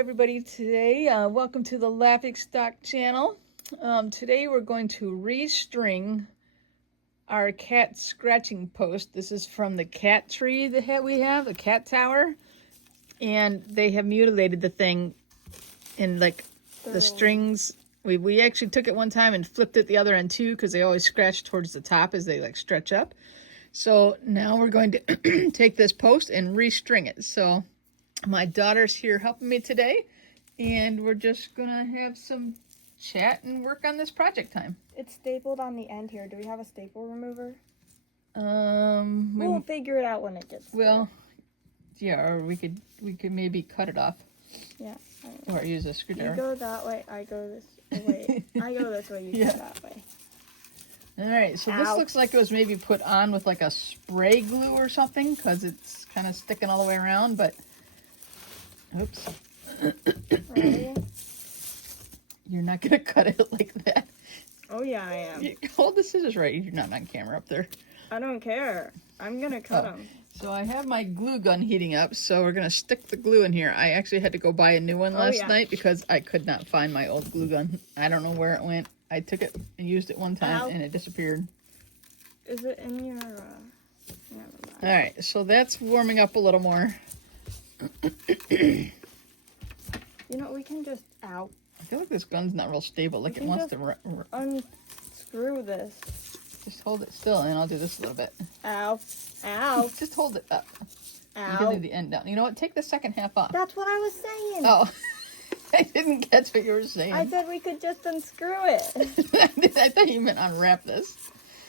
everybody today. Welcome to the Laughing Stock channel. Today we're going to restring our cat scratching post. This is from the cat tree that we have, the cat tower. And they have mutilated the thing in like the strings. We actually took it one time and flipped it the other end too because they always scratch towards the top as they like stretch up. So now we're going to take this post and restring it. So my daughter's here helping me today, and we're just gonna have some chat and work on this project time. It's stapled on the end here. Do we have a staple remover? We'll figure it out when it gets there. Yeah, or we could maybe cut it off. Yeah. Or use a screwdriver. You go that way, I go this way. I go this way, you go that way. Alright, so this looks like it was maybe put on with like a spray glue or something, because it's kind of sticking all the way around, but oops. Ready? You're not going to cut it like that. Oh, yeah, I am. Hold the scissors right. You're not on camera up there. I don't care. I'm going to cut them. So I have my glue gun heating up, so we're going to stick the glue in here. I actually had to go buy a new one last night because I could not find my old glue gun. I don't know where it went. I took it and used it one time and it disappeared. Is it in your... Never mind. Alright, so that's warming up a little more. You know, we can just... Ow. I feel like this gun's not real stable. Like it wants to... unscrew this. Just hold it still and I'll do this a little bit. Ow. Ow. Just hold it up. Ow. You can do the end down. You know what? Take the second half off. That's what I was saying. Oh. I didn't catch what you were saying. I said we could just unscrew it. I thought you meant unwrap this.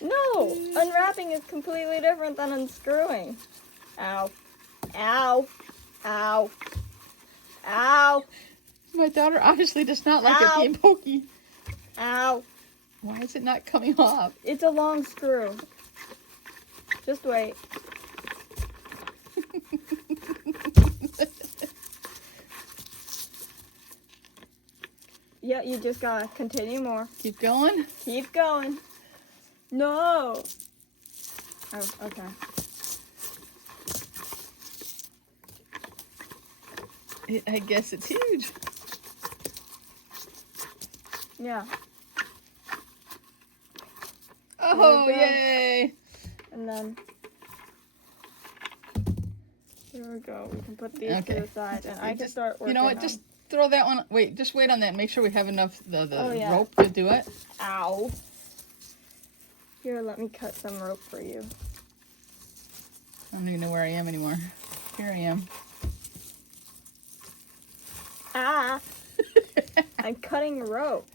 No. Unwrapping is completely different than unscrewing. Ow. Ow. Ow. Ow. My daughter obviously does not like it being pokey. Ow. Why is it not coming off? It's a long screw. Just wait. Yeah, you just gotta continue more. Keep going? Keep going. No. Oh, okay. I guess it's huge. Yeah. Oh, yay! And then, here we go. We can put these to the side, and I can start working. You know what? On... Just throw that one. Wait, just wait on that. Make sure we have enough the rope to do it. Ow. Here, let me cut some rope for you. I don't even know where I am anymore. Here I am. Ah! I'm cutting rope.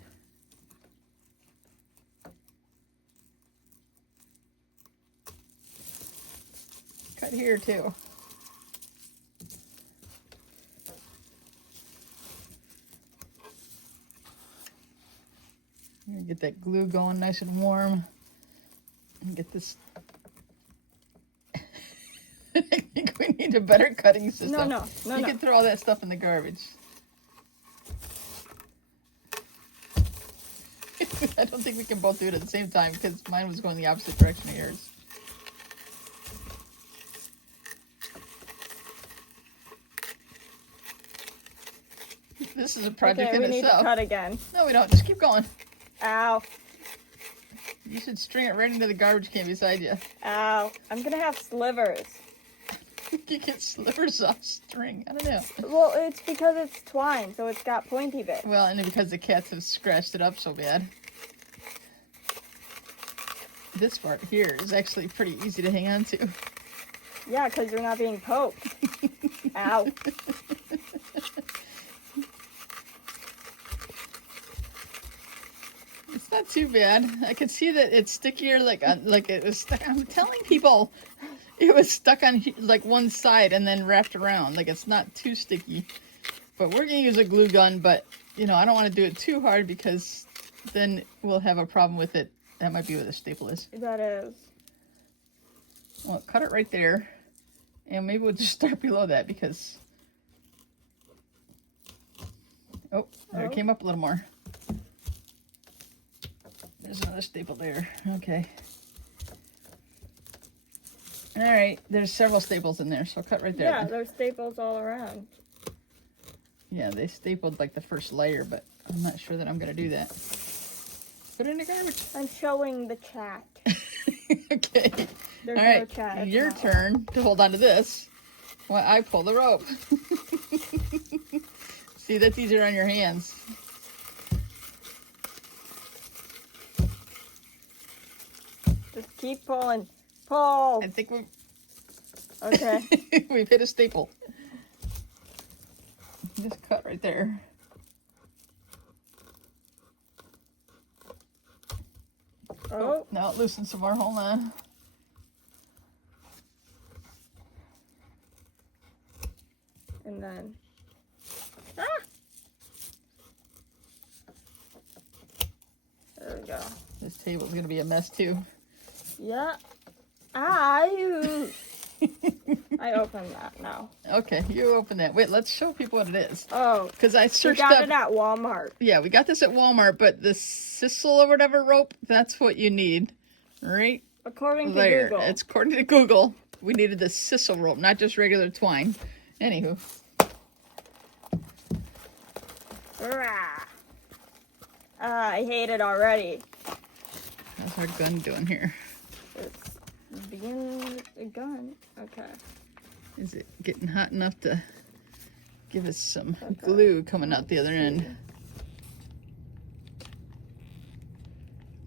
Cut here too. Get that glue going nice and warm. And get this. I think we need a better cutting system. No. You can throw all that stuff in the garbage. I don't think we can both do it at the same time because mine was going the opposite direction of yours. This is a project in itself. We need to cut again. No, we don't. Just keep going. Ow. You should string it right into the garbage can beside you. Ow. I'm gonna have slivers. You get slivers off string. I don't know. Well, it's because it's twine, so it's got pointy bits. Well, and because the cats have scratched it up so bad. This part here is actually pretty easy to hang on to. Yeah, because you're not being poked. Ow. It's not too bad. I can see that it's stickier, like it was stuck. I'm telling people, it was stuck on like one side and then wrapped around. Like it's not too sticky. But we're gonna use a glue gun. But you know, I don't want to do it too hard because then we'll have a problem with it. That might be where the staple is. That is. Well, cut it right there, and maybe we'll just start below that because. Oh, there it came up a little more. There's another staple there. Okay. All right, there's several staples in there, so cut right there. Yeah, there's staples all around. Yeah, they stapled like the first layer, but I'm not sure that I'm gonna do that. Put it in the garbage. I'm showing the chat. Okay. There's All no right, chat. It's your not turn to hold on to this while I pull the rope. See, that's easier on your hands. Just keep pulling. Pull. I think we've, Okay. we've hit a staple. Just cut right there. Oh. Now it loosens some more. Hold on. And then. Ah! There we go. This table's gonna be a mess too. Yeah. I opened that now. Okay, you open that. Wait, let's show people what it is. Oh. Because I We searched got up. it at Walmart. Yeah, we got this at Walmart, but the sisal or whatever rope, that's what you need. Right According to there. Google. It's according to Google. We needed the sisal rope, not just regular twine. Anywho. Rah. I hate it already. How's our gun doing here? It's beginning with a gun. Okay. Is it getting hot enough to give us some glue coming out the other end?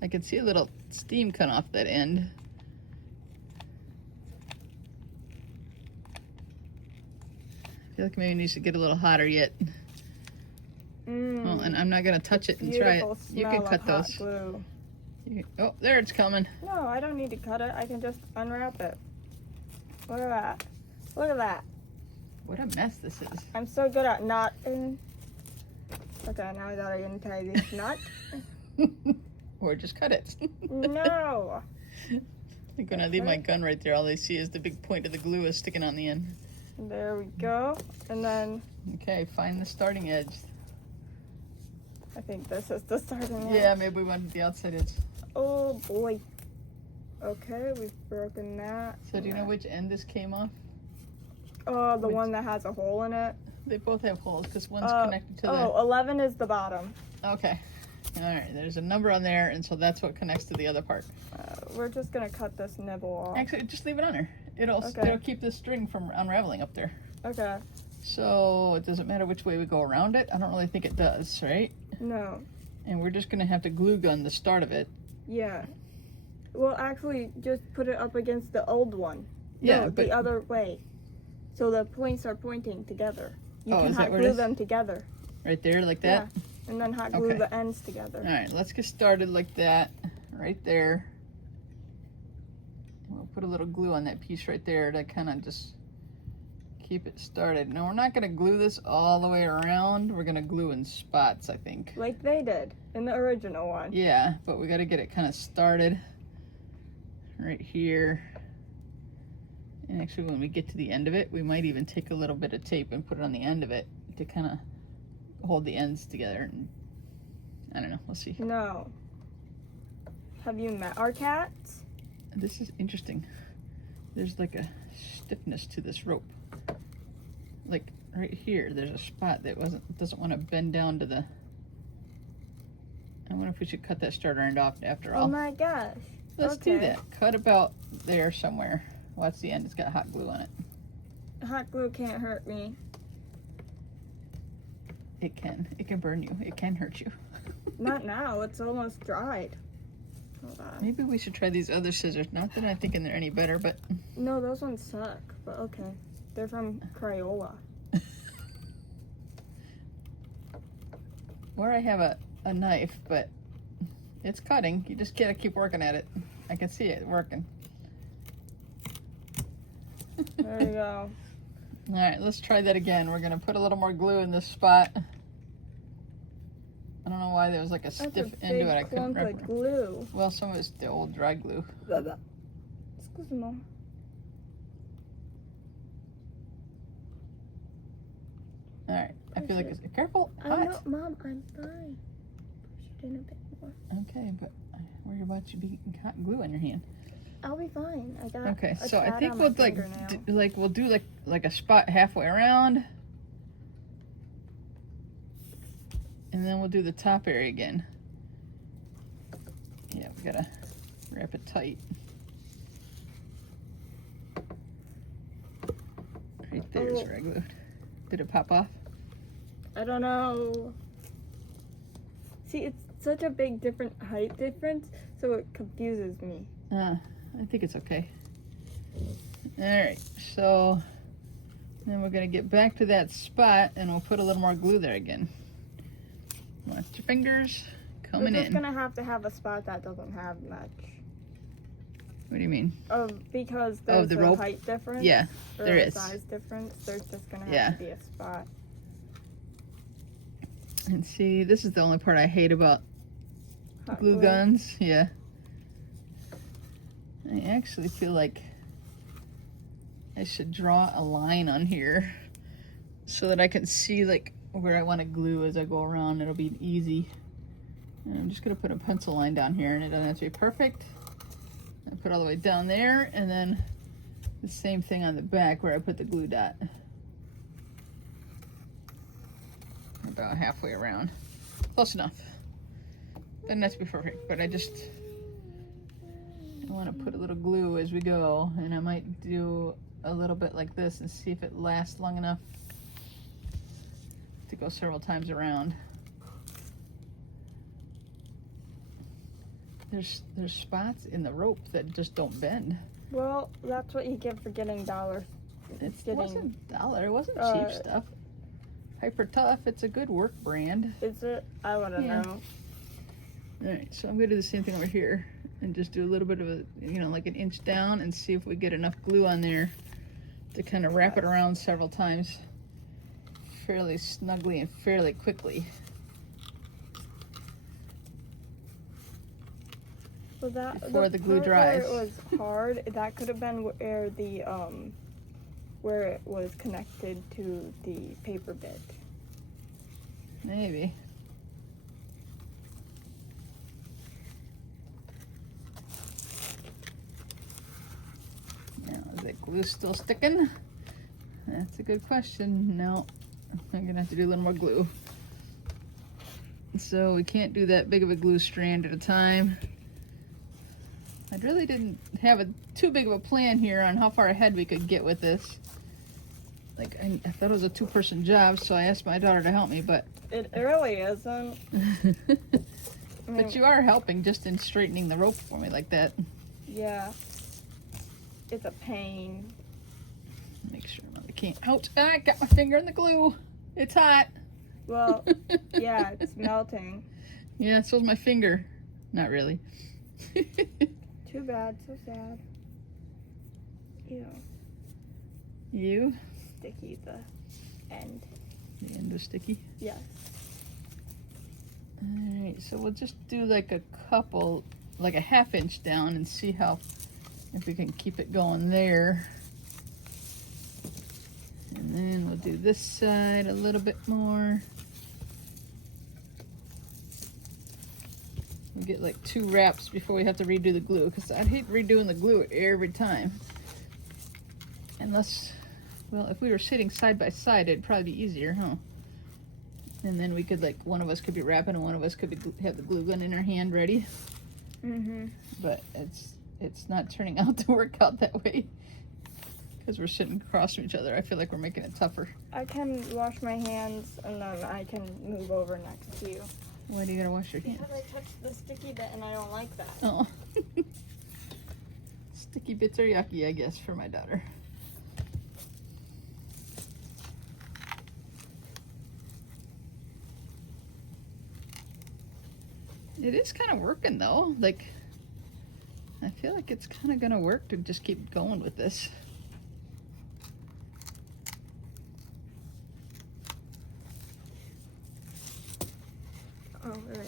I can see a little steam coming off that end. I feel like maybe it needs to get a little hotter yet. Well, and I'm not gonna touch it and try it. Beautiful You can smell cut of hot those. glue. Oh, there it's coming. No, I don't need to cut it. I can just unwrap it. Look at that. Look at that. What a mess this is. I'm so good at knotting. Okay, now I gotta untie this knot. Or just cut it. No. I'm gonna leave my gun right there. All they see is the big point of the glue is sticking on the end. There we go. And then Okay, find the starting edge. I think this is the starting edge. Yeah, maybe we wanted the outside edge. Oh boy. Okay, we've broken that. So do you know which end this came off? Oh, the one that has a hole in it. They both have holes because one's connected to Oh, 11 is the bottom. the... Okay. All right, there's a number on there, and so that's what connects to the other part. We're just gonna cut this nibble off. Actually, just leave it on there. It'll keep the string from unraveling up there. Okay. So it doesn't matter which way we go around it. I don't really think it does, right? No. And we're just gonna have to glue gun the start of it. Yeah. Well, actually, just put it up against the old one. Yeah, No, but the other way. So the points are pointing together. You Oh, can is that hot where it glue is? them together. right there like that. Yeah. And then hot glue Okay. the ends together. All right, let's get started like that, right there. We'll put a little glue on that piece right there to kind of just keep it started. Now we're not gonna glue this all the way around. We're gonna glue in spots, I think. Like they did in the original one. Yeah, but we gotta get it kind of started right here. And actually when we get to the end of it, we might even take a little bit of tape and put it on the end of it to kind of hold the ends together. And I don't know, we'll see. No. Have you met our cats? This is interesting. There's like a stiffness to this rope. Like right here, there's a spot that doesn't want to bend down to the... I wonder if we should cut that starter end off after all. Oh my gosh. Let's do okay. that. Cut about there somewhere. Watch the end. It's got hot glue on it. Hot glue can't hurt me. It can. It can burn you. It can hurt you. Not now. It's almost dried. Hold on. Maybe we should try these other scissors. Not that I'm thinking they're any better, but... No, those ones suck. But okay. They're from Crayola. Where I have a knife, but it's cutting. You just gotta keep working at it. I can see it working. There we go. All right, let's try that again. We're gonna put a little more glue in this spot. I don't know why there was like a That's stiff a end big to it. I couldn't clump remember. of glue. Well, some of it's the old dry glue. Excuse me. All right, I feel like it's careful. I Hot. know, Mom, I'm fine. Push it in a bit more. Okay, but I worry about you being hot glue on your hand. I'll be fine. I got. Okay, a so I tat think on we'll my fingernail. we'll do like a spot halfway around. and then we'll do the top area again. Yeah, we gotta wrap it tight. Right there's where I glued. Did it pop off? I don't know. See, it's such a big different height difference, so it confuses me. I think it's okay. Alright, so then we're gonna get back to that spot and we'll put a little more glue there again. Watch your fingers coming We're just in. gonna have to have a spot that doesn't have much. What do you mean? Because there's the a rope? height difference. Yeah, or there a is. size difference. There's just gonna have Yeah. to be a spot. And see, this is the only part I hate about Hot glue guns. Yeah. I actually feel like I should draw a line on here so that I can see like where I want to glue as I go around. It'll be easy. And I'm just gonna put a pencil line down here, and it doesn't have to be perfect. I put all the way down there, and then the same thing on the back where I put the glue dot. About halfway around. Close enough. Doesn't have to be perfect, but I want to put a little glue as we go, and I might do a little bit like this and see if it lasts long enough to go several times around. There's spots in the rope that just don't bend. Well, that's what you get for getting $. It Getting- wasn't $1. It wasn't cheap stuff. Hyper Tough. It's a good work brand. Is it? I wouldn't Yeah. know. All right, so I'm gonna do the same thing over here and just do a little bit of a, like an inch down and see if we get enough glue on there to kind of wrap it around several times fairly snugly and fairly quickly. Well, that Before the glue part dries. Where it was hard. That could have been where the where it was connected to the paper bit. Maybe. Now, is that glue still sticking? That's a good question. No, I'm gonna have to do a little more glue. So we can't do that big of a glue strand at a time. I really didn't have too big of a plan here on how far ahead we could get with this. Like, I thought it was a two-person job, so I asked my daughter to help me, but... It really isn't. But you are helping just in straightening the rope for me like that. Yeah. It's a pain. Make sure I can't... Ouch! Ah, I got my finger in the glue. It's hot. Well, yeah, it's melting. Yeah, so's my finger. Not really. Too bad. So sad. Ew. You? Sticky the end. The end is sticky. Yes. Alright, so we'll just do like a couple, like a ½ inch down and see if we can keep it going there. And then we'll do this side a little bit more. We'll get like 2 wraps before we have to redo the glue, because I'd hate redoing the glue every time. Unless, well, if we were sitting side by side, it'd probably be easier, huh? And then we could, like, one of us could be wrapping and one of us could have the glue gun in our hand ready. Mm-hmm. But it's not turning out to work out that way, because we're sitting across from each other. I feel like we're making it tougher. I can wash my hands and then I can move over next to you. Why do you gotta wash your hands? Because I touched the sticky bit and I don't like that. Oh. Sticky bits are yucky, I guess, for my daughter. It is kind of working though. Like, I feel like it's kind of gonna work to just keep going with this. Oh, right.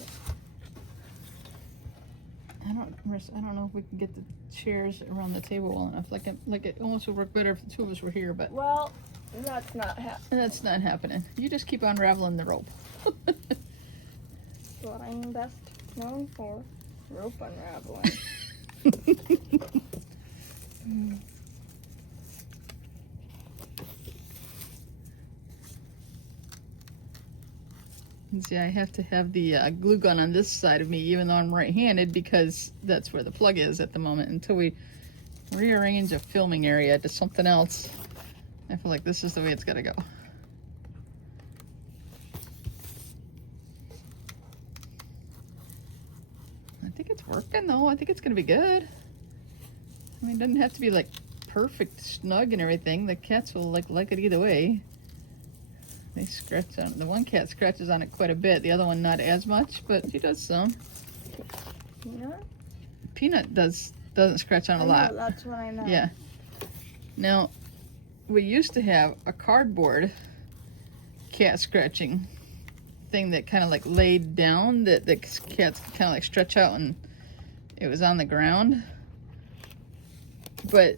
I don't know if we can get the chairs around the table well enough. Like it almost would work better if the 2 of us were here, but Well, that's not happening. that's not happening. You just keep unraveling the rope. What I'm best known for. Rope unraveling. See, I have to have the glue gun on this side of me, even though I'm right-handed, because that's where the plug is at the moment. Until we rearrange a filming area to something else, I feel like this is the way it's got to go. I think it's working, though. I think it's going to be good. I mean, it doesn't have to be, like, perfect snug and everything. The cats will like it either way. They scratch on it. The one cat scratches on it quite a bit. The other one not as much, but he does some. Peanut? Peanut doesn't scratch on a lot. That's what I know. Yeah. Now, we used to have a cardboard cat scratching thing that kind of like laid down that the cats could kind of like stretch out and it was on the ground. But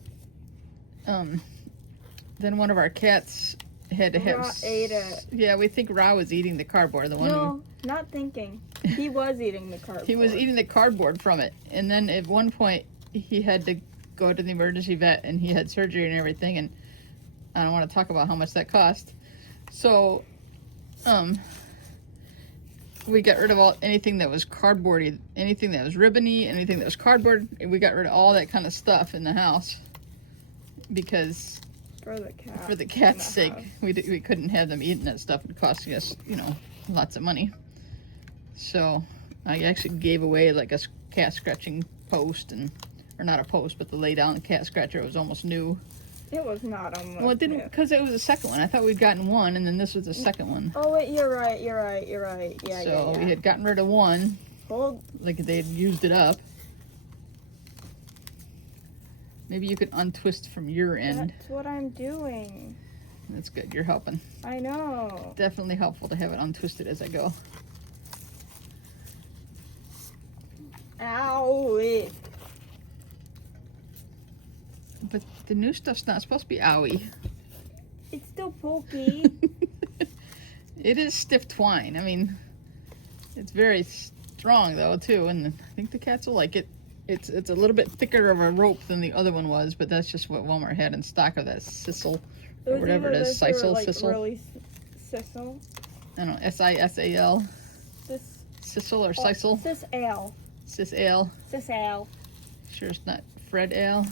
then one of our cats had to have. Ra ate it. Yeah, we think Ra was eating the cardboard. The one. No, not thinking. He was eating the cardboard. He was eating the cardboard from it, and then at one point he had to go to the emergency vet, and he had surgery and everything. And I don't want to talk about how much that cost. So, we got rid of anything that was cardboardy, anything that was ribbony, anything that was cardboard. We got rid of all that kind of stuff in the house because for the cat's sake, we couldn't have them eating that stuff. It cost us, lots of money. So I actually gave away like a cat scratching post, or not a post, but the lay down cat scratcher. It was almost new. It was not almost. Well, it didn't, because it was the second one. I thought we'd gotten one, and then this was the second one. Oh wait, you're right. Yeah, so we had gotten rid of one. Like they had used it up. Maybe you could untwist from your end. That's what I'm doing. That's good. You're helping. I know. Definitely helpful to have it untwisted as I go. Ow! But the new stuff's not supposed to be owie. It's still pokey. It is stiff twine. I mean, it's very strong though too, and I think the cats will like it. It's a little bit thicker of a rope than the other one was, but that's just what Walmart had in stock of that sisal, or whatever it is, sisal, sisal. Really sisal. I don't know, S-I-S-A-L. Sisal or sisal? Sisal. Sisal. Sisal. Sure it's not Fred Ale?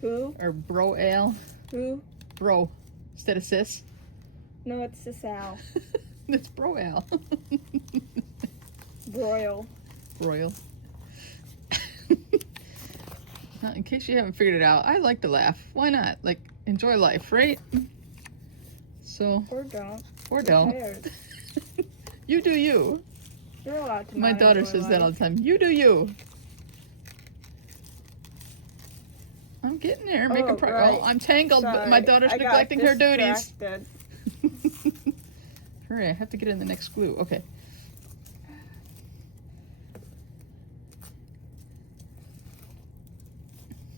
Who? Or Bro Ale? Who? Bro. Instead of sis? No, it's Sisal. It's Bro Ale. Broil. Royal. In case you haven't figured it out, I like to laugh. Why not? Like, enjoy life, right? So. Or don't. Or don't. You do you. You're allowed to. My daughter says that all the time. You do you. I'm getting there. Making progress. Right. Oh, I'm tangled, Sorry. but my daughter's neglecting her duties. Distracted. Hurry, I have to get in the next glue. Okay.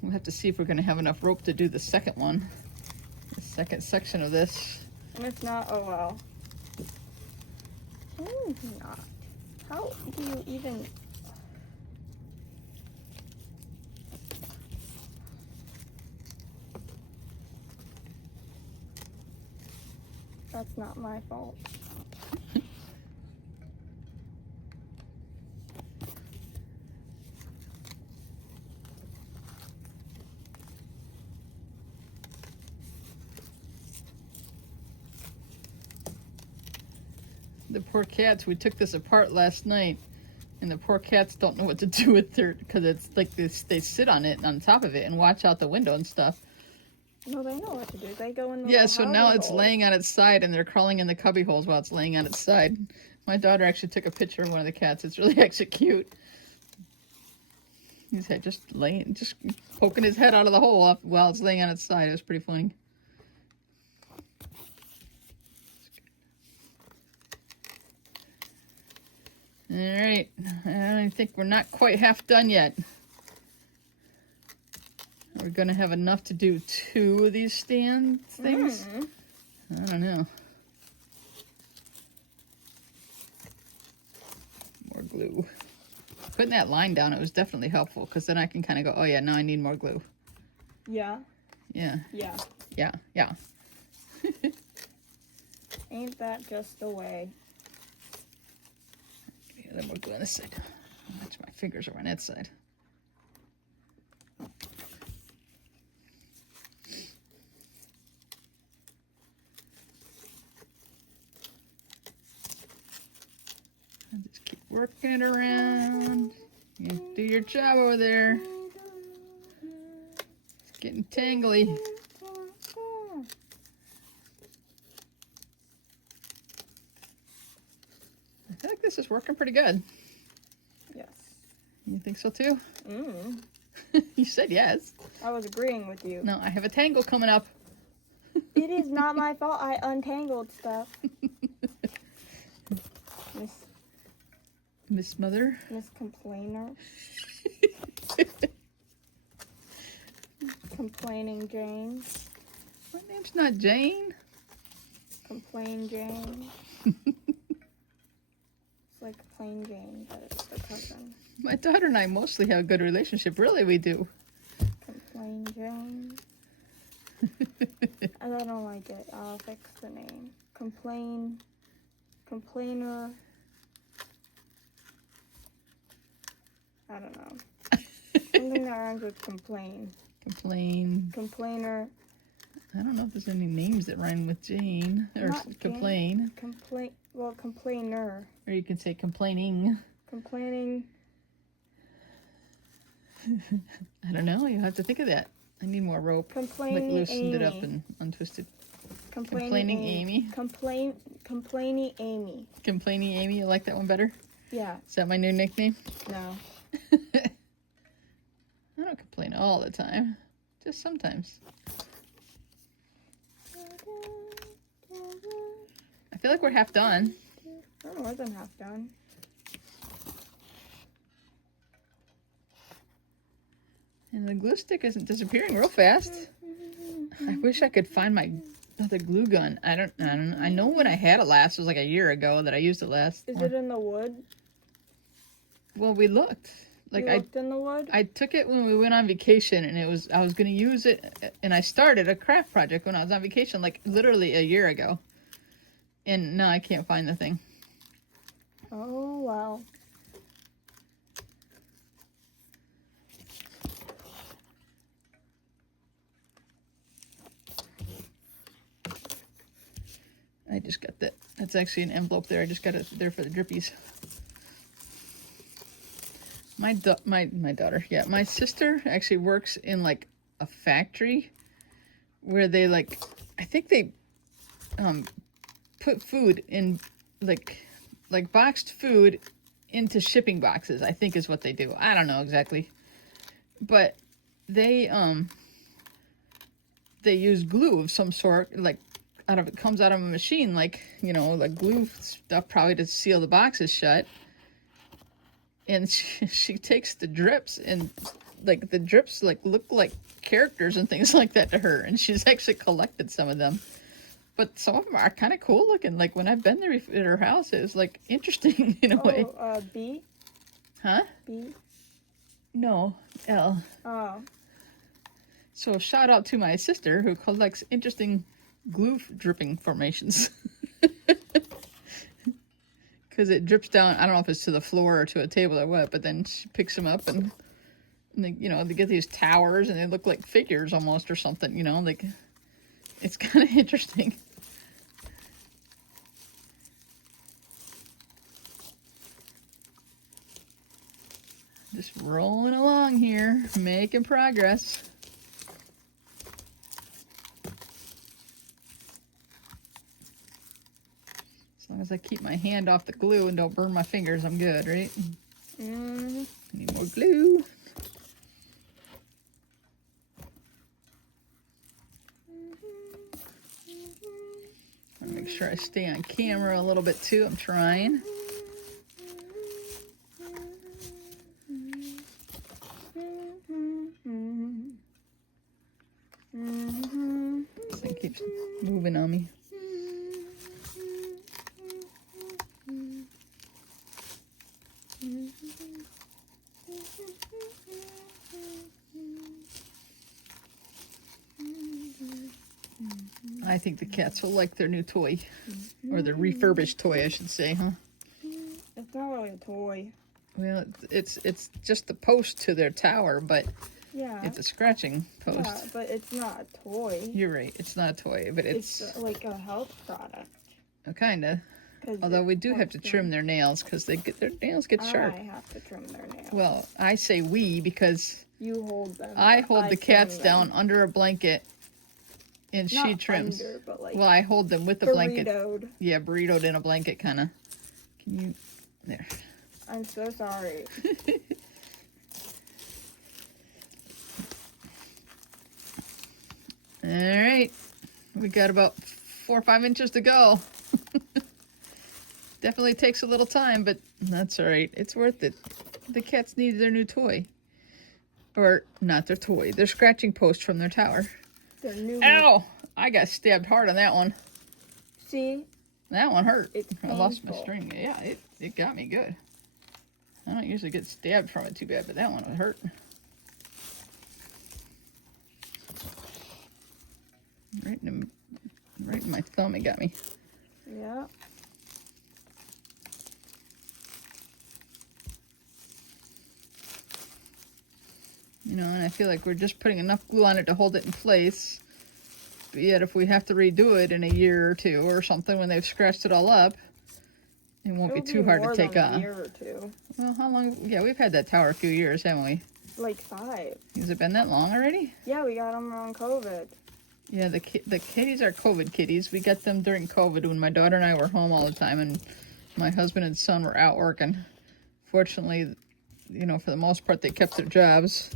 We'll have to see if we're going to have enough rope to do the second one. The second section of this. And if not, oh well. Not. How do you even... That's not my fault. The poor cats, we took this apart last night, and the poor cats don't know what to do with their, because it's like this, they sit on it, on top of it, and watch out the window and stuff. No, they know what to do. They go in the Yeah, so now it's hole. laying on its side, and they're crawling in the cubby holes while it's laying on its side. My daughter actually took a picture of one of the cats. It's really actually cute. He's just poking his head out of the hole while it's laying on its side. It was pretty funny. All right, I think we're not quite half done yet. We're gonna have enough to do 2 of these stand things. I don't know. More glue. Putting that line down, it was definitely helpful, because then I can kind of go, oh yeah, now I need more glue. Yeah. Yeah. Yeah. Yeah. Yeah. Ain't that just the way? then we'll go on this side. Watch, my fingers are on that side. And just keep working it around. You do your job over there. It's getting tangly. I feel like this is working pretty good. Yes. You think so too? Mm. You said yes. I was agreeing with you. No, I have a tangle coming up. It is not my fault. I untangled stuff. Miss Mother. Miss Complainer. Complaining Jane. My name's not Jane. Complain Jane. It's like Plain Jane, but it's the cousin. My daughter and I mostly have a good relationship. Really, we do. Complain Jane. I don't like it. I'll fix the name. Complainer. I don't know. Something that rhymes with complain. Complain. Complainer. I don't know if there's any names that rhyme with Jane or Not Jane. complain. Well, complainer. Or you can say complaining. Complaining. I don't know. You have to think of that. I need more rope. Complaining loosened it up Amy. and untwisted. Complaining Amy. Complaining Amy. Complaining Amy. You like that one better? Yeah. Is that my new nickname? No. I don't complain all the time. Just sometimes. I feel like we're half done. We're more than half done. And the glue stick isn't disappearing real fast. I wish I could find my other glue gun. I don't know. I know when I had it last, it was like a year ago that I used it last. Is it in the wood? Well, we looked. Like You looked in the wood? I took it when we went on vacation, and I was going to use it, and I started a craft project when I was on vacation, like literally a year ago. And now I can't find the thing. Oh, wow. I just got that. That's actually an envelope there. I just got it there for the drippies. My daughter, yeah, my sister actually works in like a factory where they like, I think they put food in like boxed food into shipping boxes, I think is what they do. I don't know exactly. But they use glue of some sort, like comes out of a machine, like, you know, like glue stuff probably to seal the boxes shut. And she takes the drips, and like the drips like look like characters and things like that to her, and she's actually collected some of them. But some of them are kind of cool looking. Like when I've been there at her house, it was like interesting in a way. B? Huh? B? No, L. Oh. So shout out to my sister who collects interesting glue dripping formations. Because it drips down, I don't know if it's to the floor or to a table or what, but then she picks them up and they, you know, they get these towers and they look like figures almost or something, you know, like it's kind of interesting. Just rolling along here, making progress. As long as I keep my hand off the glue and don't burn my fingers, I'm good, right? Mm-hmm. Need more glue. I want to make sure I stay on camera a little bit too. I'm trying. This thing keeps moving on me. I think the cats will like their new toy, or their refurbished toy, I should say, huh? It's not really a toy. Well, it's just the post to their tower, but Yeah. it's a scratching post. Yeah, but it's not a toy. You're right. It's not a toy, but it's like a health product. Kinda. 'Cause Although we do have helps to them. trim their nails because their nails get sharp. I have to trim their nails. Well, I say we because You hold them. I but hold the trim cats them. down under a blanket, and Not she trims. Under, but like Well, I hold them with the blanket. burritoed. Yeah, burritoed in a blanket, kind of. Can you? There. I'm so sorry. All right, we got about 4 or 5 inches to go. Definitely takes a little time, but that's all right. It's worth it. The cats need their new toy. Or not their toy, their scratching post from their tower. They're new. Ow! I got stabbed hard on that one. See? That one hurt. It's I lost my painful. string. Yeah, it got me good. I don't usually get stabbed from it too bad, but that one would hurt. Right in my thumb, it got me. Yeah. You know, and I feel like we're just putting enough glue on it to hold it in place. But yet, if we have to redo it in a year or two or something when they've scratched it all up, it won't be It'll too hard to more take than a off. year or two. Well, how long? Yeah, we've had that tower a few years, haven't we? Like 5. Has it been that long already? Yeah, we got them around COVID. Yeah, the kitties are COVID kitties. We got them during COVID when my daughter and I were home all the time, and my husband and son were out working. Fortunately, you know, for the most part, they kept their jobs.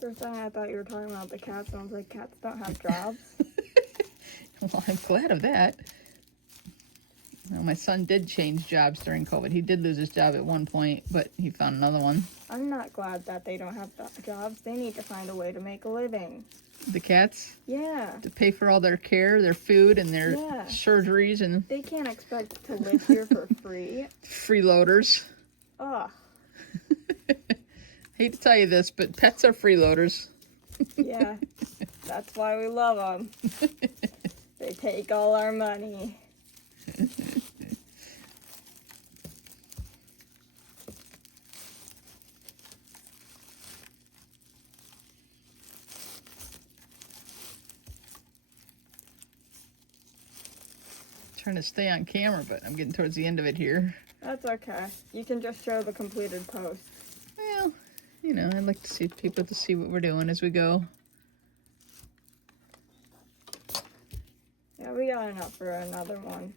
For a second, I thought you were talking about the cats, and I was like, cats don't have jobs. Well, I'm glad of that. Well, my son did change jobs during COVID. He did lose his job at one point, but he found another one. I'm not glad that they don't have jobs. They need to find a way to make a living. The cats, Yeah. to pay for all their care, their food, and their Yeah. surgeries, and They can't expect to live here for free. freeloaders. Ugh. Hate to tell you this, but pets are freeloaders. Yeah. That's why we love them. They take all our money. Trying to stay on camera, but I'm getting towards the end of it here. That's okay. You can just show the completed post. Well, you know, I'd like to see people to see what we're doing as we go. Yeah, we got enough for another one.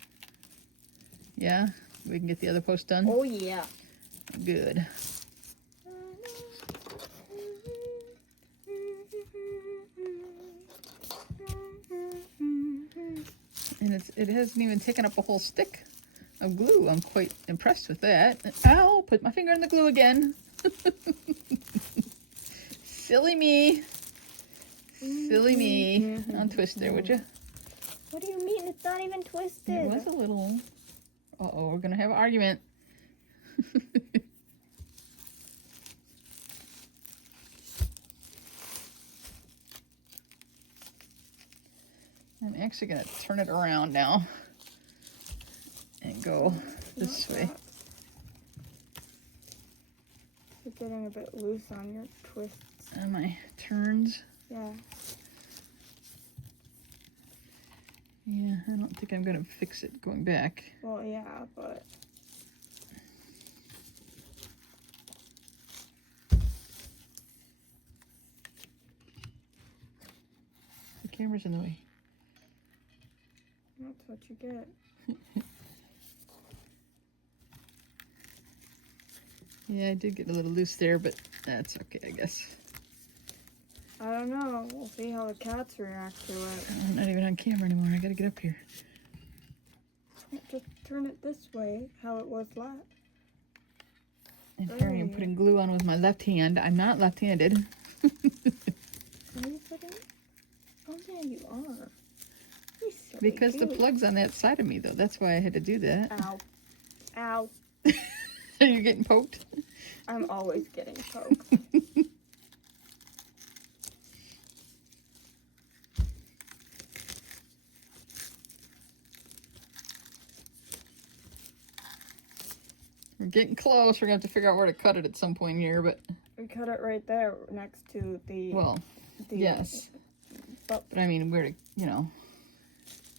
Yeah, we can get the other post done. Oh, yeah. Good. And it hasn't even taken up a whole stick of glue. I'm quite impressed with that. Ow! Put my finger in the glue again. Silly me. Silly me. Untwist there, would you? What do you mean? It's not even twisted. It was a little. Uh-oh, we're gonna have an argument. I'm actually gonna turn it around now and go this way. You're getting a bit loose on your twists. And my turns. Yeah. Yeah, I don't think I'm gonna fix it going back. Well, yeah, but The camera's in the way. that's what you get. Yeah, I did get a little loose there, but that's okay, I guess. I don't know. We'll see how the cats react to it. I'm not even on camera anymore. I gotta get up here. Just turn it this way, how it was last. And here I am putting glue on with my left hand. I'm not left-handed. Are you putting it? Oh, yeah, you are. You silly Because the goose. plug's on that side of me, though. That's why I had to do that. Ow. Ow. Are you getting poked? I'm always getting poked. We're getting close. We're gonna have to figure out where to cut it at some point here, but We cut it right there next to the. well, yes. But But I mean, where to,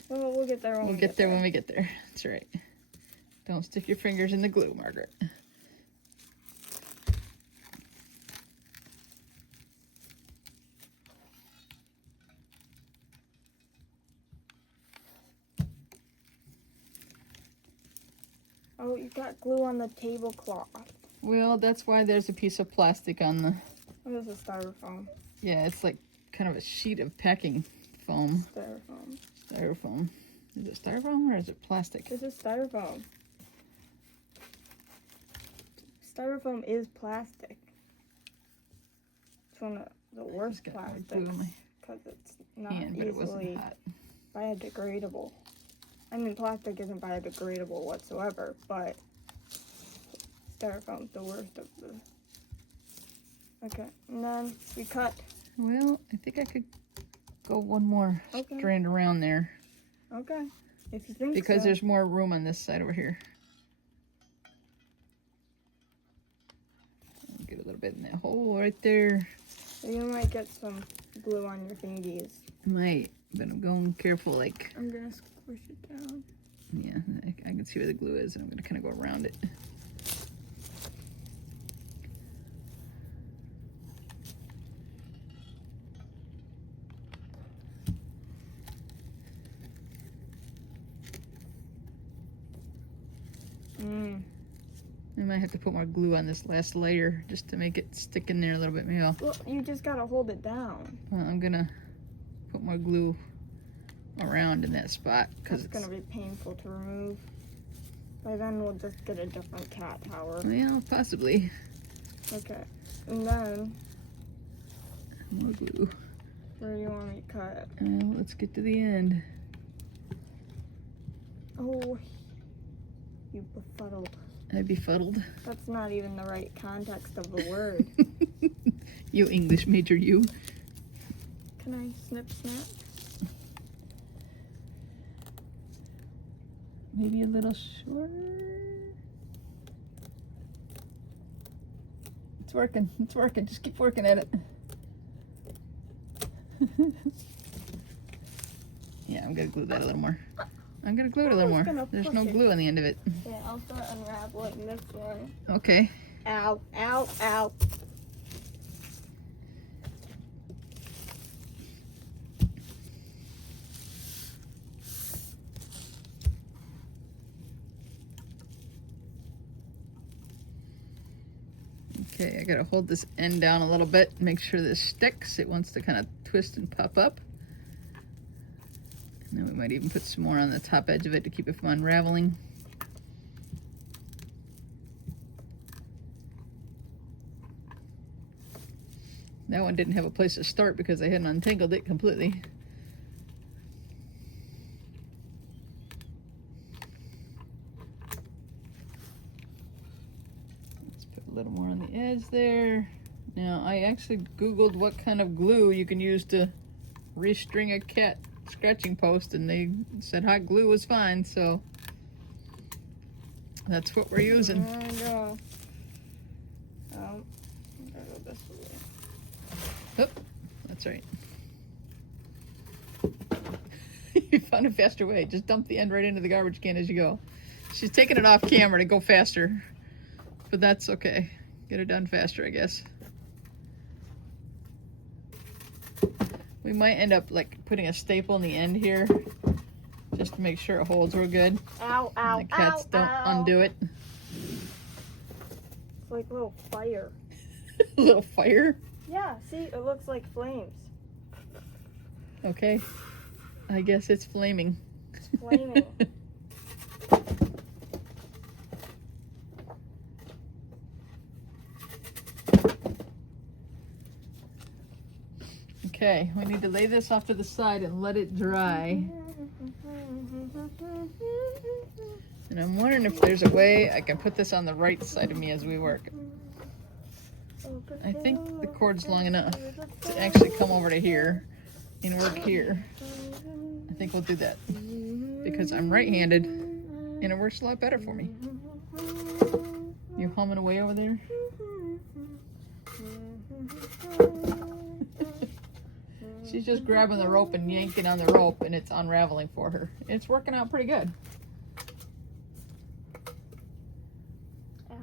well, we'll get there when we'll we get there when we get there. That's right. Don't stick your fingers in the glue, Margaret. Oh, you got glue on the tablecloth. Well, that's why there's a piece of plastic on the, What is a styrofoam? yeah, it's like kind of a sheet of packing foam. Styrofoam. Styrofoam. Is it styrofoam or is it plastic? This is styrofoam. Styrofoam is plastic. It's one of the worst Just got more plastics glue in my because it's not hand, but it wasn't easily hot. biodegradable. I mean, plastic isn't biodegradable whatsoever, but styrofoam's the worst of the. Okay, and then we cut. Well, I think I could go one more Okay. strand around there Okay, if you think because so. there's more room on this side over here. I'll get a little bit in that hole right there. You might get some glue on your fingies. Might, but I'm going careful. Like, I'm gonna squish it down. yeah, I can see where the glue is, and I'm gonna kind of go around it. I might have to put more glue on this last layer just to make it stick in there a little bit. Maybe I'll, Well, you just gotta hold it down. I'm gonna put more glue around in that spot because It's gonna be painful to remove. By then, we'll just get a different cat tower. well, possibly Okay, and then more glue. where do you want me to cut? Well, let's get to the end. Oh, you befuddled. I befuddled. That's not even the right context of the word. You English major, you. Can I snip snap? Maybe a little shorter. It's working. It's working. Just keep working at it. Yeah, I'm gonna glue that a little more. I'm gonna glue it a little I was more. gonna There's push no it. glue on the end of it. Yeah, I'll start unraveling this one. Okay. Ow, ow, ow. Okay, I gotta hold this end down a little bit, make sure this sticks. It wants to kind of twist and pop up. And then we might even put some more on the top edge of it to keep it from unraveling. That one didn't have a place to start because I hadn't untangled it completely. Let's put a little more on the edge there. Now, I actually Googled what kind of glue you can use to restring a cat scratching post, and they said hot glue was fine, so that's what we're using. There we go. Oh, I'm gonna go this way. Oh, that's right. You found a faster way. Just dump the end right into the garbage can as you go. She's taking it off camera to go faster, but that's okay. Get it done faster, I guess. We might end up like putting a staple in the end here, just to make sure it holds real good. Ow, ow, And the cats ow, don't ow. undo it. It's like a little fire. A little fire. Yeah, see, it looks like flames. Okay. I guess it's flaming. It's flaming. Okay, we need to lay this off to the side and let it dry. And I'm wondering if there's a way I can put this on the right side of me as we work. I think the cord's long enough to actually come over to here and work here. I think we'll do that because I'm right-handed and it works a lot better for me. You humming away over there? She's just grabbing the rope and yanking on the rope, and it's unraveling for her. It's working out pretty good. Ow.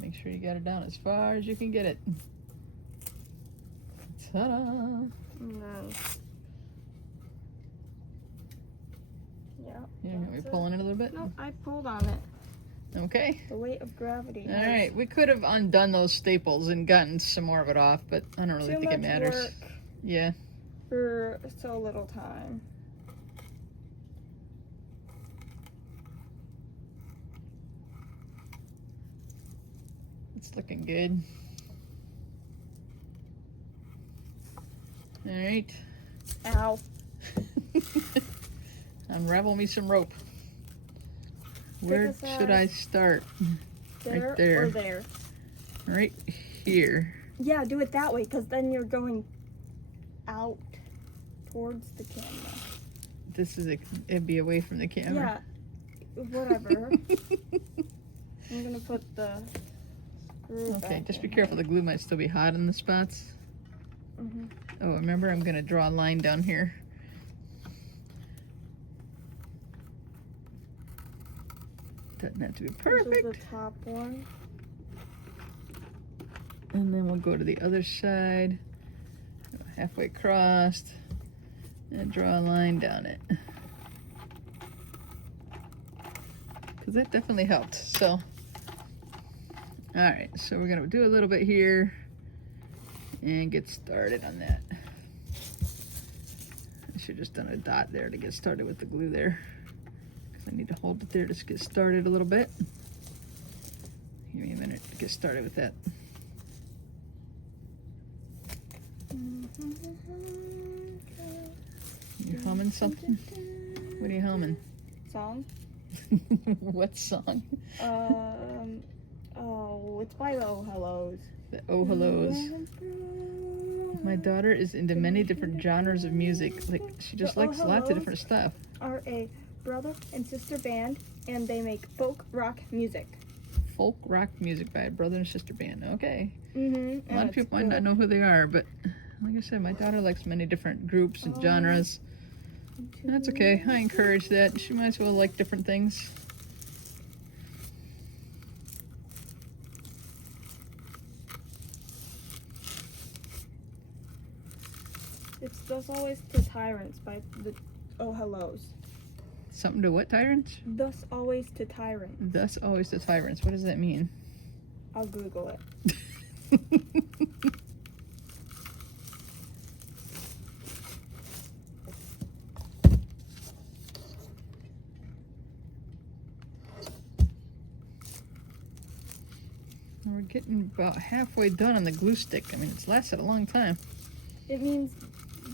Make sure you got it down as far as you can get it. Ta-da! And then, yeah. You want me that's it. pulling it a little bit? No, I pulled on it. Okay. The weight of gravity. All right. We could have undone those staples and gotten some more of it off, but I don't really Too think it much matters. work Yeah. for so little time. It's looking good. All right. Ow. Unravel me some rope. Where a side. should I start? There, Right there. or there. Right here. Yeah, do it that way, because then you're going out towards the camera. This is it'd be away from the camera. Yeah, whatever. I'm gonna put the screw Okay, back just be in careful. The glue might still be hot in the spots. here. Mhm. Oh, remember, I'm gonna draw a line down here. Doesn't have to be This is perfect. the top one. And then we'll go to the other side, halfway across, and draw a line down it. Because that definitely helped. So, all right, so we're gonna do a little bit here and get started on that. I should have just done a dot there to get started with the glue there. Because I need to hold it there to get started a little bit. Give me a minute to get started with that. You humming something? What are you humming? Song. What song? Oh, it's by the Oh Hellos. The Oh Hellos. My daughter is into many different genres of music. Like, she just The likes Oh lots of Hellos different stuff. Are a brother and sister band, and they make folk rock music. Folk rock music by a brother and sister band. Okay. Mm-hmm. A lot of people might not know who they are, but like I said, my daughter likes many different groups and genres. That's okay. I encourage that. She might as well like different things. It's Thus Always to Tyrants by the Oh Hellos. Something to what, tyrants? Thus Always to Tyrants. Thus always the tyrants. What does that mean? I'll Google it. We're getting about halfway done on the glue stick. I mean, it's lasted a long time. It means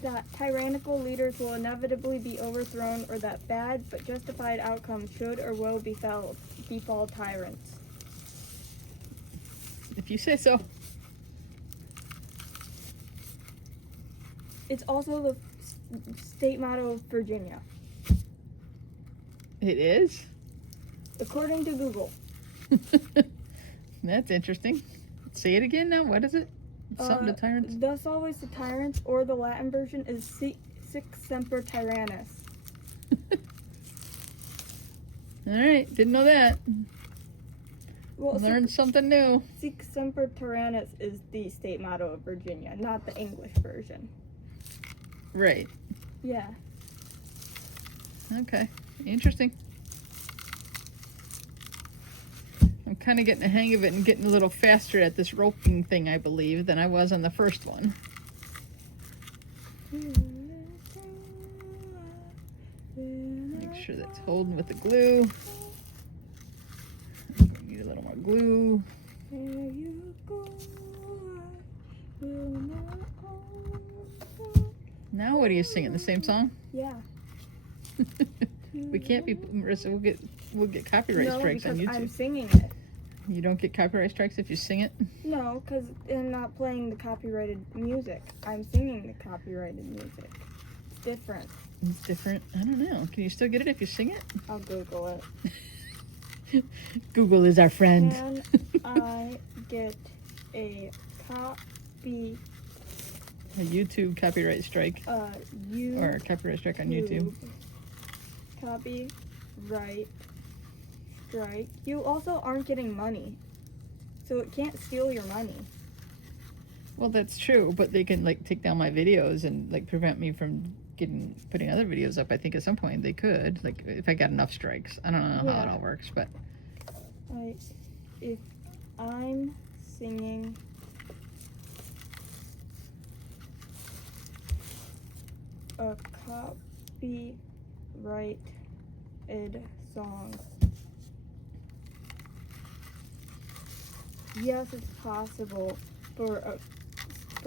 that tyrannical leaders will inevitably be overthrown, or that bad but justified outcomes should or will befall tyrants. If you say so. It's also the state motto of Virginia, It is? according to Google. That's interesting. Say it again now. What is it? Something to tyrants? Thus Always to Tyrants, or the Latin version is Sic Semper Tyrannis. All right. Didn't know that. Well, Learned something new. Sic Semper Tyrannis is the state motto of Virginia, not the English version. Right. Yeah. Okay. Interesting. I'm kind of getting the hang of it and getting a little faster at this roping thing, I believe, than I was on the first one. Make sure that's holding with the glue. Need a little more glue. Now what are you singing? The same song? Yeah. We can't be, Marissa. We'll get copyright No, strikes on because YouTube. I'm singing it. You don't get copyright strikes if you sing it? No, because I'm not playing the copyrighted music. I'm singing the copyrighted music. different. It's different. I don't know. Can you still get it if you sing it? I'll Google it. Google is our friend. Can I get a copy? A YouTube copyright strike. You Or a copyright strike on YouTube. Copyright strike. You also aren't getting money, so it can't steal your money. Well, that's true, but they can like take down my videos and like prevent me from putting other videos up. I think at some point they could, like if I got enough strikes. I don't know how it all works, but If I'm singing a copyrighted song, yes, it's possible for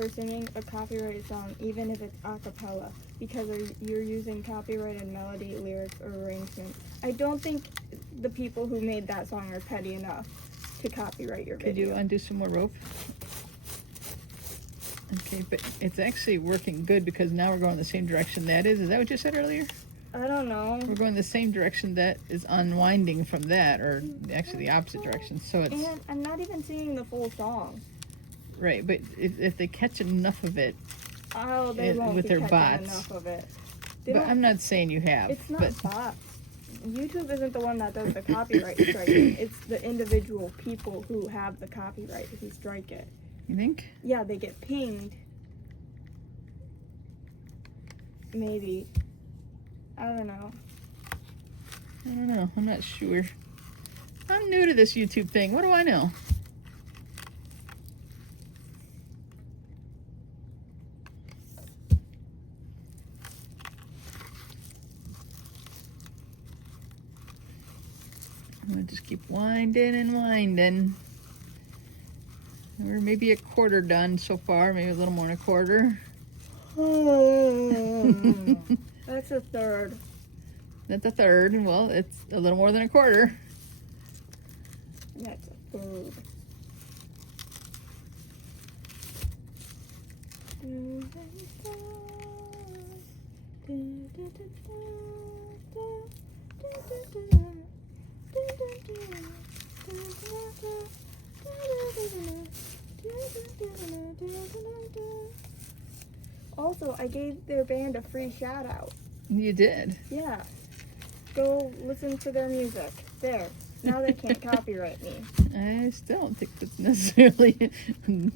singing a copyrighted song, even if it's a cappella, because you're using copyrighted melody, lyrics, or arrangement. I don't think the people who made that song are petty enough to copyright your could video. you undo some more rope? Okay, but it's actually working good because now we're going the same direction that is. Is that what you said earlier? I don't know. We're going the same direction that is unwinding from that, or actually the opposite direction. So it's And I'm not even singing the full song. right. But if they catch enough of it, Oh, they won't with be their catching bots. enough of it. They but don't- I'm not saying you have. It's not but bots. YouTube isn't the one that does the copyright striking. It's the individual people who have the copyright who strike it. you think? Yeah, they get pinged. Maybe. I don't know. I don't know. I'm not sure. I'm new to this YouTube thing. What do I know? I'm gonna just keep winding and winding. We're maybe a quarter done so far, maybe a little more than a quarter. That's a third. That's a third. Well, it's a little more than a quarter. That's a third. Also, I gave their band a free shout out. You did. Yeah. Go listen to their music. There. Now they can't copyright me. I still don't think that's necessarily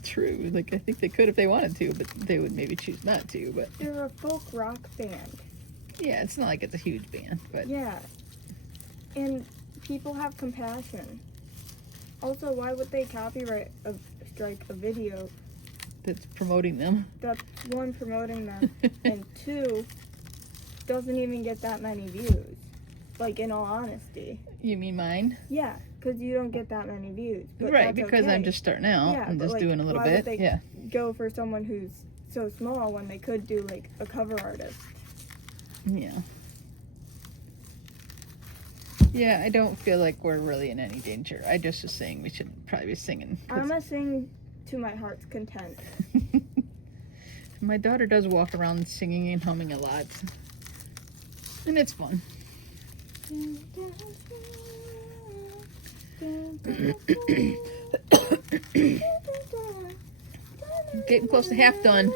true. Like, I think they could if they wanted to, but they would maybe choose not to. But They're a folk rock band. yeah, it's not like it's a huge band, but Yeah. And people have compassion. Also, why would they copyright strike a video that's promoting them. that's one, promoting them, and two, doesn't even get that many views? Like, in all honesty. You mean mine? Yeah, because you don't get that many views. But Right, that's because okay. I'm just starting out. Yeah, I'm but, just like, doing a little why would bit. they Yeah. go for someone who's so small when they could do, like, a cover artist? Yeah. Yeah, I don't feel like we're really in any danger. I just was saying we should probably be singing. 'Cause I'm going to sing to my heart's content. my daughter does walk around singing and humming a lot. And it's fun. Getting close to half done.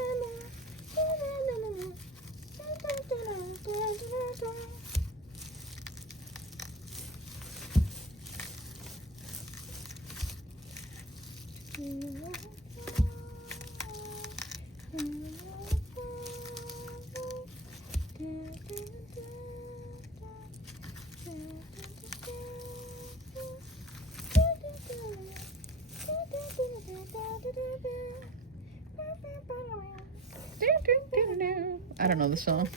I don't know the song,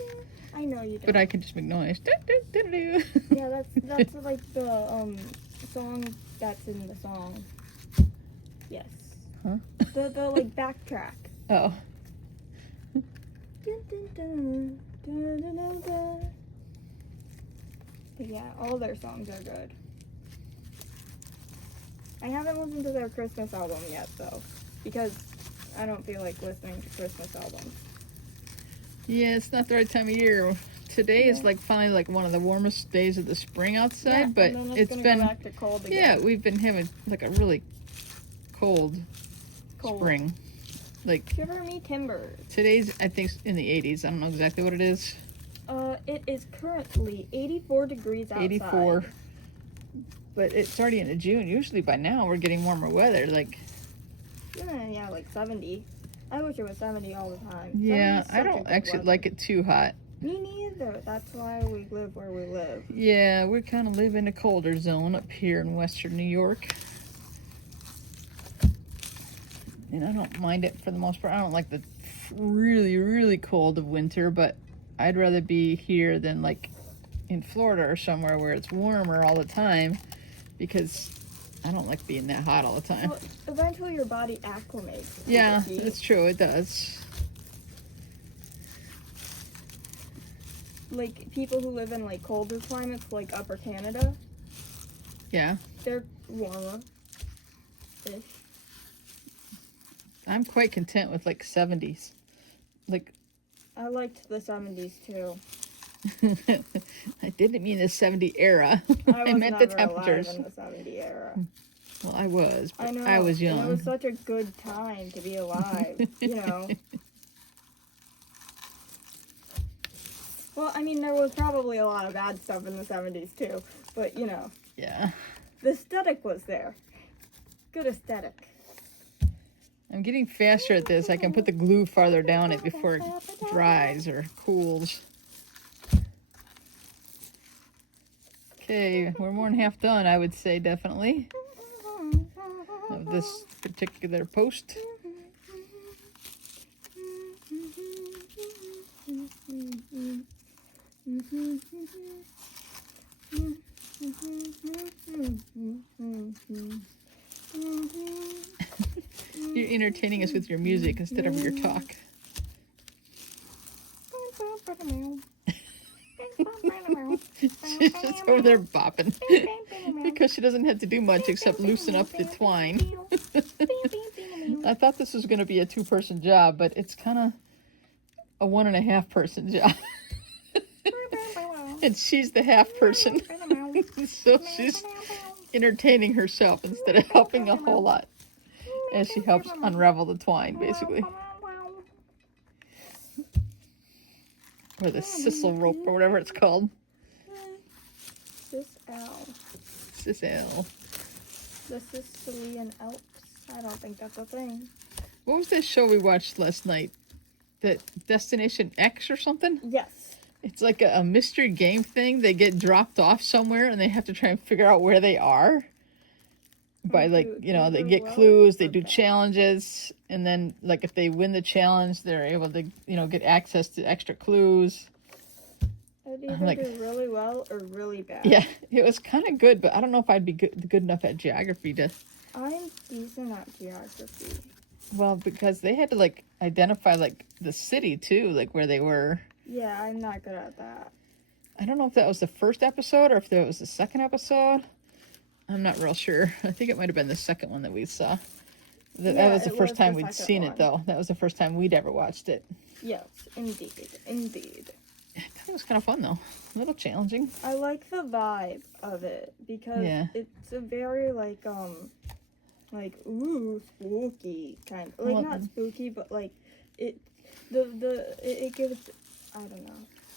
I know you don't. but I can just make noise. Yeah, that's like the song that's in the song. Yes. Huh? The like backtrack. Oh. But yeah, all their songs are good. I haven't listened to their Christmas album yet though, because I don't feel like listening to Christmas albums. Yeah, it's not the right time of year. Today is Yeah. like finally like one of the warmest days of the spring outside, Yeah, but and then it's gonna been go back to cold yeah, again. we've been having like a really cold Cold. spring. Like Shiver me timbers. today's I think in the 80s. I don't know exactly what it is. It is currently 84 degrees outside. 84. But it's already into June. Usually by now we're getting warmer weather. Like Yeah, like 70. I wish it was 70 all the time. yeah, 70 is I such a don't good actually weather. like it too hot. Me neither. That's why we live where we live. Yeah, we kind of live in a colder zone up here in western New York. And I don't mind it for the most part. I don't like the really, really cold of winter, but I'd rather be here than like in Florida or somewhere where it's warmer all the time because I don't like being that hot all the time. Well, eventually your body acclimates. to Yeah, the heat. that's true. It does. Like people who live in like colder climates, like Upper Canada, Yeah. they're warmer. Ish. I'm quite content with like 70s. Like, I liked the 70s too. I didn't mean the 70 era. I I was meant the never temperatures. alive in the 70 era. Well, I was, but I know. I was young. And it was such a good time to be alive, you know. Well, I mean, there was probably a lot of bad stuff in the 70s too, but you know, Yeah. the aesthetic was there. Good aesthetic. I'm getting faster at this. I can put the glue farther down it before it dries or cools. Okay, we're more than half done, I would say, definitely, of this particular post. You're entertaining us with your music instead of your talk. She's just over there bopping because she doesn't have to do much except loosen up the twine. I thought this was going to be a 2-person job, but it's kind of a 1.5-person job. And she's the half person. So she's entertaining herself instead of helping a whole lot as she helps unravel the twine, basically. Or the sisal rope or whatever it's called. Sisal. The Sicilian Alps. I don't think that's a thing. What was that show we watched last night? The Destination X or something? Yes. It's like a mystery game thing. They get dropped off somewhere and they have to try and figure out where they are. By like, you know, they get clues, they do challenges, and then like if they win the challenge, they're able to, you know, get access to extra clues. I'd either Like- do really well or really bad. Yeah, it was kind of good, but I don't know if I'd be good enough at geography to. I'm decent at geography. Well, because they had to like identify like the city too, like where they were. Yeah, I'm not good at that. I don't know if that was the first episode or if that was the second episode. I'm not real sure. I think it might have been the second one that we saw. That Yeah, was the it first was time the we'd second seen one. it, though. That was the first time we'd ever watched it. Yes, indeed, indeed. I thought it was kind of fun, though. A little challenging. I like the vibe of it because Yeah. it's a very like ooh, spooky kind of, like Well, not spooky, but like it gives, I don't know.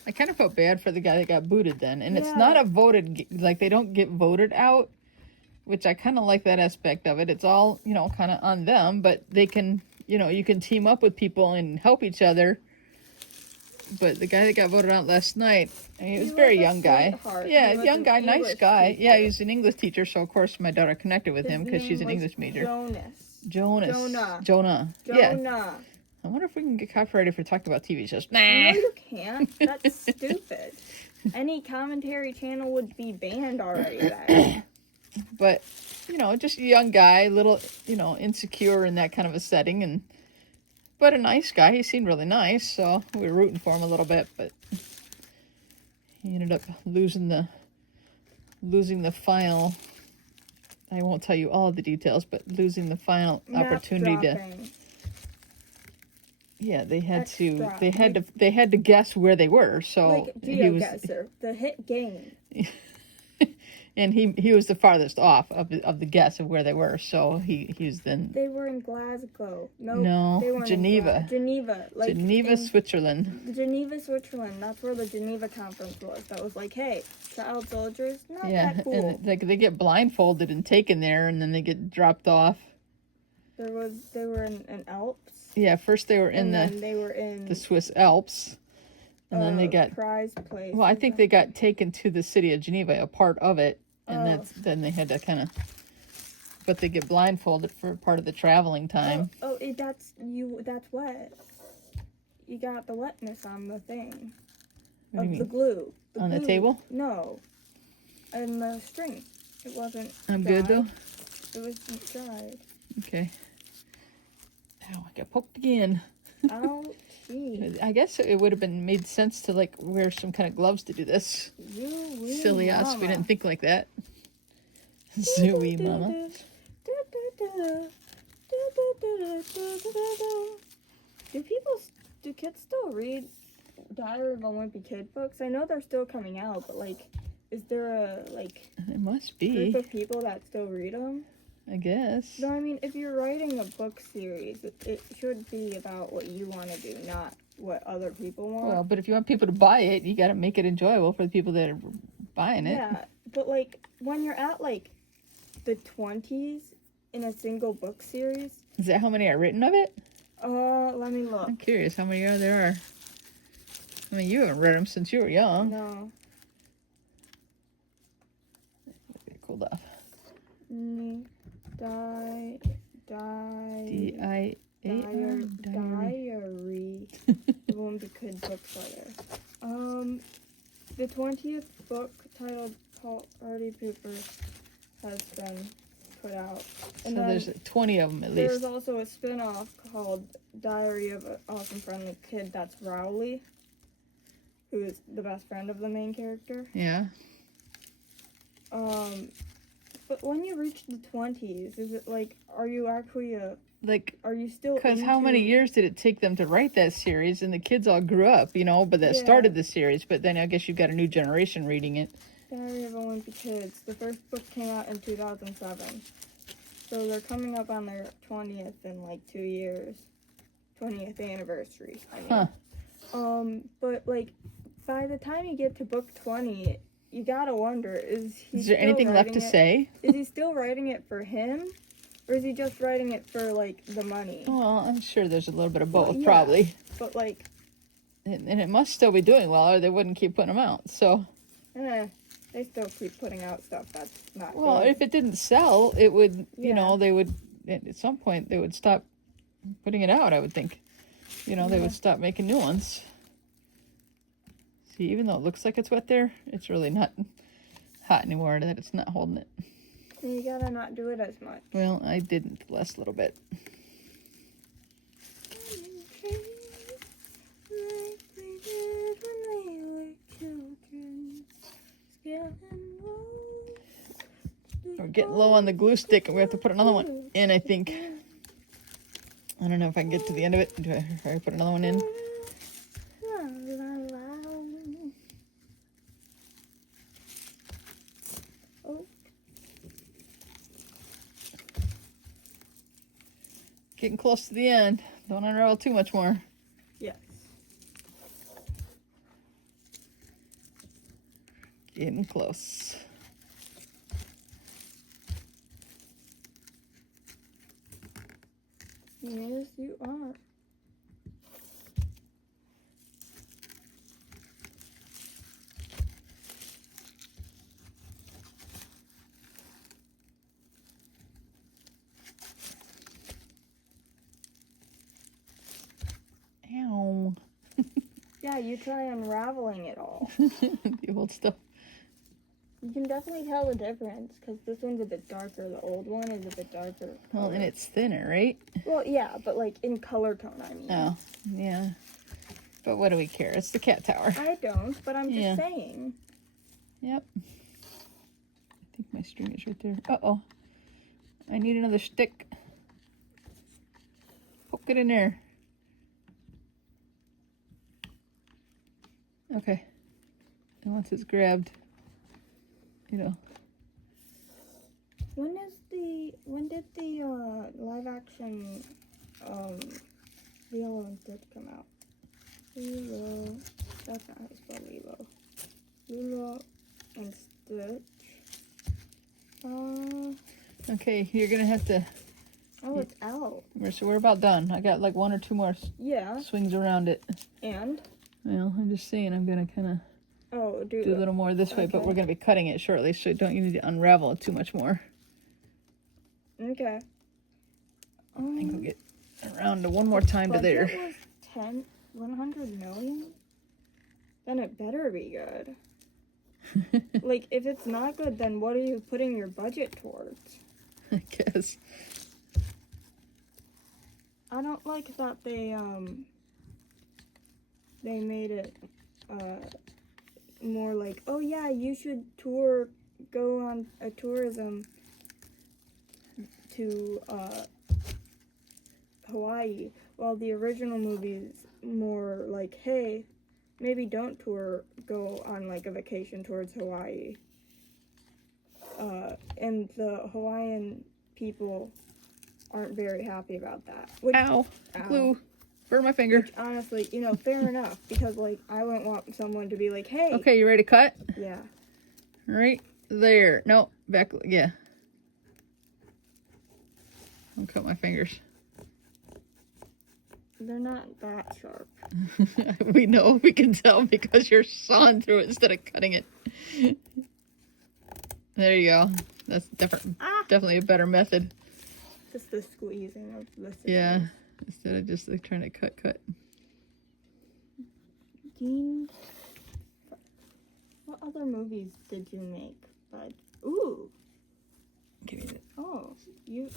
I kind of felt bad for the guy that got booted then. And it's Yeah. not a voted, like they don't get voted out, which I kind of like that aspect of it. It's all, you know, kind of on them, but they can, you know, you can team up with people and help each other. But the guy that got voted out last night, I mean, he was a very was a young guy. sweetheart. Yeah, He was young an guy, nice English guy. Yeah, teacher. he's an English teacher, so of course my daughter connected with him because she's an English major. Jonah. Jonah. Yeah. Jonah. I wonder if we can get copyrighted for talking about TV shows. No, Nah. you can't. That's stupid. Any commentary channel would be banned already then. But, you know, just a young guy, little, you know, insecure in that kind of a setting, but a nice guy. He seemed really nice, so we were rooting for him a little bit, but he ended up losing the final. I won't tell you all of the details, but losing the final Map opportunity to. dropping. Yeah, they had extra. they had to guess where they were. So Like GeoGuessr, the hit game. and he was the farthest off of the guess of where they were. So he was then They were in Glasgow. no, they weren't Geneva. Geneva, like Geneva, in Switzerland. Geneva, Switzerland. That's where the Geneva conference was. That was like, hey, child soldiers, not Yeah, that cool. and like they get blindfolded and taken there, and then they get dropped off. They were in Alps. Yeah, first they were in then they were in the Swiss Alps, and then they got prize place. well. I think they got taken to the city of Geneva, a part of it, and Oh. then they had to kind of. But they get blindfolded for part of the traveling time. That's wet. You got the wetness on the thing. What do you The mean? glue. On the table? No. And the string. It wasn't I'm dried. good though. It wasn't dried. Okay. Ow, I got poked again. Ouchie. I guess it would have been made sense to like wear some kind of gloves to do this. Silly us, we didn't think like that. Zooey mama. Do kids still read Diary of a Wimpy Kid books? I know they're still coming out, but like, is there a It must group be, of people that still read them? I guess. No, I mean, if you're writing a book series, it should be about what you want to do, not what other people want. Well, but if you want people to buy it, you got to make it enjoyable for the people that are buying it. Yeah, but like when you're at like the 20s in a single book series, Is that how many are written of it? let me look. I'm curious how many there are. I mean, you haven't read them since you were young. No. Get it cooled off. Diary Diary. of Wimpy Kid books are there. The 20th book titled Party Pooper has been put out. So there's 20 of them at There's least. also a spin-off called Diary of an Awesome Friendly Kid. That's Rowley, who is the best friend of the main character. Yeah. But when you reach the 20s, is it like, are you actually Like, are you still because how many years did it take them to write that series? And the kids all grew up, you know, but that Yeah. started the series. But then I guess you've got a new generation reading it. Diary of a Wimpy Kids. The first book came out in 2007. So they're coming up on their 20th in like 2 years. 20th anniversary, I mean. Huh. But like, by the time you get to book 20, you gotta wonder, is he Is there still anything left to writing it- say? Is he still writing it for him? Or is he just writing it for like the money? Well, I'm sure there's a little bit of Well, both, yeah. probably. But like, And it must still be doing well, or they wouldn't keep putting them out. So, they still keep putting out stuff that's not well, good. if it didn't sell, it would, you Yeah. know, they would, at some point, they would stop putting it out, I would think. You know, they would stop making new ones. See, even though it looks like it's wet there, it's really not hot anymore, that it's not holding it. And you gotta not do it as much. Well, I didn't the last little bit. We're getting low on the glue stick, and we have to put another one in, I think. I don't know if I can get to the end of it. Do I put another one in? Oh, Getting close to the end. Don't unravel too much more. yes. Getting close. Yes, you are. Ow. Yeah, you try unraveling it all. The old stuff. You can definitely tell the difference because this one's a bit darker. The old one is a bit darker. Well, color. and it's thinner, right? Well, yeah, but like in color tone, I mean. Oh, yeah. But what do we care? It's the cat tower. I don't, but I'm just Yeah. saying. Yep. I think my string is right there. Uh-oh. I need another stick. Poke it in there. Okay. And once it's grabbed, you know. When did the live action Lilo and Stitch come out? Lilo, that's not how you spell Lilo. Lilo and Stitch. Okay, you're gonna have to. Oh, it's out. We're about done. I got like one or two more Yeah. swings around it. And? Well, I'm just saying I'm gonna kind of Oh, do a little more this way, but we're gonna be cutting it shortly, so don't you need to unravel it too much more. Okay. I think we'll get around to one more time to there. Budget was 100 million? Then it better be good. Like, if it's not good, then what are you putting your budget towards? I guess. I don't like that they made it more like, oh yeah, you should go on a tourism to Hawaii, while the original movie's more like, hey, maybe don't go on like a vacation towards Hawaii. And the Hawaiian people aren't very happy about that. Which, Ow. Glue. Burn my finger. Which, honestly, you know, fair enough, because like I wouldn't want someone to be like, hey. Okay, you ready to cut? Yeah. Right there. No, back. Yeah. I'll cut my fingers. They're not that sharp. We know, we can tell because you're sawing through it instead of cutting it. There you go. That's definitely a better method. Just the squeezing of the scissors. Yeah, instead of just like trying to cut. Dean, what other movies did you make, bud? Ooh. Give me that. Oh, you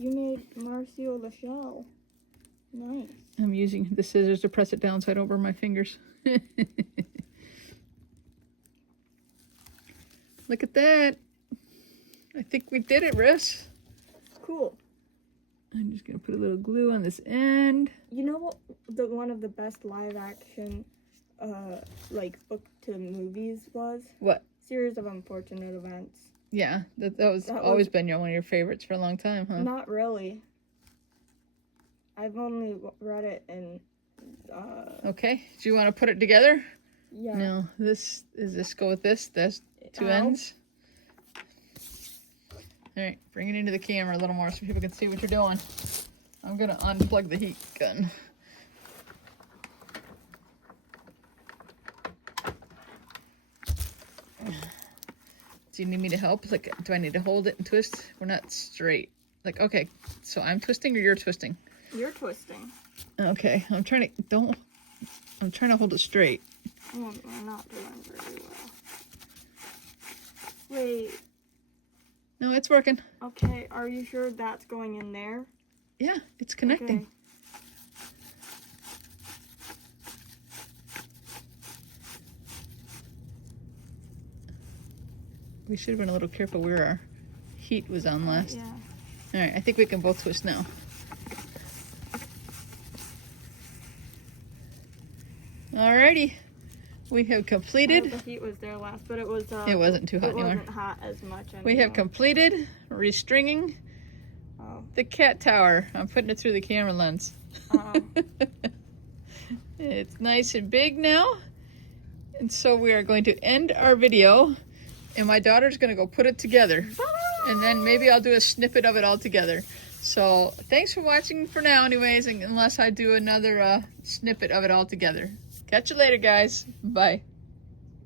made Marcio the Shell. Nice. I'm using the scissors to press it down so I don't burn my fingers. Look at that. I think we did it, Riss. Cool. I'm just gonna put a little glue on this end. You know what? One of the best live action, like book to movies was? What? Series of Unfortunate Events. Yeah, that was always been one of your favorites for a long time, huh? Not really. I've only read it in. Okay. Do you want to put it together? Yeah. No. This go with this. That's two ends. All right. Bring it into the camera a little more so people can see what you're doing. I'm gonna unplug the heat gun. Do you need me to help? Like, do I need to hold it and twist? We're not straight. Like, okay. So I'm twisting or you're twisting? You're twisting. Okay, I'm trying to hold it straight. Oh, we're not doing very well. Wait. No, it's working. Okay, are you sure that's going in there? Yeah, it's connecting. Okay. We should have been a little careful where our heat was on last. Yeah. All right, I think we can both twist now. Alrighty, we have completed. The heat was there last, but it was. It wasn't too hot it anymore. Wasn't hot as much anymore. We have completed restringing the cat tower. I'm putting it through the camera lens. It's nice and big now, and so we are going to end our video. And my daughter's going to go put it together, and then maybe I'll do a snippet of it all together. So thanks for watching for now, anyways. Unless I do another snippet of it all together. Catch you later, guys. Bye.